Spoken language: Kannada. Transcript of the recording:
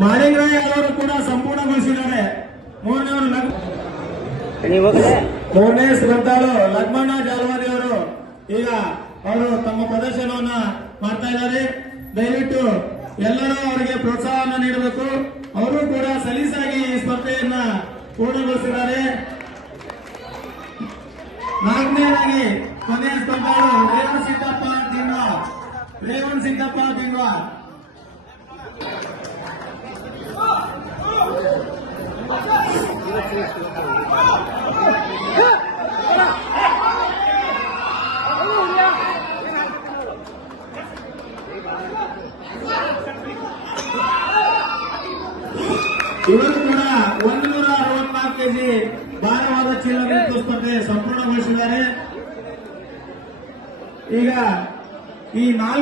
ಮಾಳಿಂಗರಾಯ್ ಅವರು ಕೂಡ ಸಂಪೂರ್ಣಗೊಳಿಸಿದ್ದಾರೆ. ಮೂರನೇ ಶ್ರದ್ಧಾಳು ಲಕ್ಷ್ಮಣ ಜಾಲವಾದಿ ಅವರು ಈಗ ಅವರು ತಮ್ಮ ಪ್ರದರ್ಶನವನ್ನ ಮಾಡ್ತಾ ಇದ್ದಾರೆ. ದಯವಿಟ್ಟು ಎಲ್ಲರೂ ಅವರಿಗೆ ಪ್ರೋತ್ಸಾಹವನ್ನು ನೀಡಬೇಕು. ಅವರು ಕೂಡ ಸಲೀಸಾಗಿ ಈ ಸ್ಪರ್ಧೆಯನ್ನ ಪೂರ್ಣಗೊಳಿಸಿದ್ದಾರೆ. ನಾಲ್ಕನೇದಾಗಿ ಕೊನೆಯ ಸ್ಪರ್ಧಾಳು ರೇವಣ್ ಸಿದ್ದಪ್ಪ ದಿನ್ವಾ. ಇವರು ಕೂಡ 164 ಕೆಜಿ ಭಾರವಾದ ಚೀಲ ಸ್ಪರ್ಧೆ ಸಂಪೂರ್ಣಗೊಳಿಸಿದ್ದಾರೆ. ಈಗ ಈ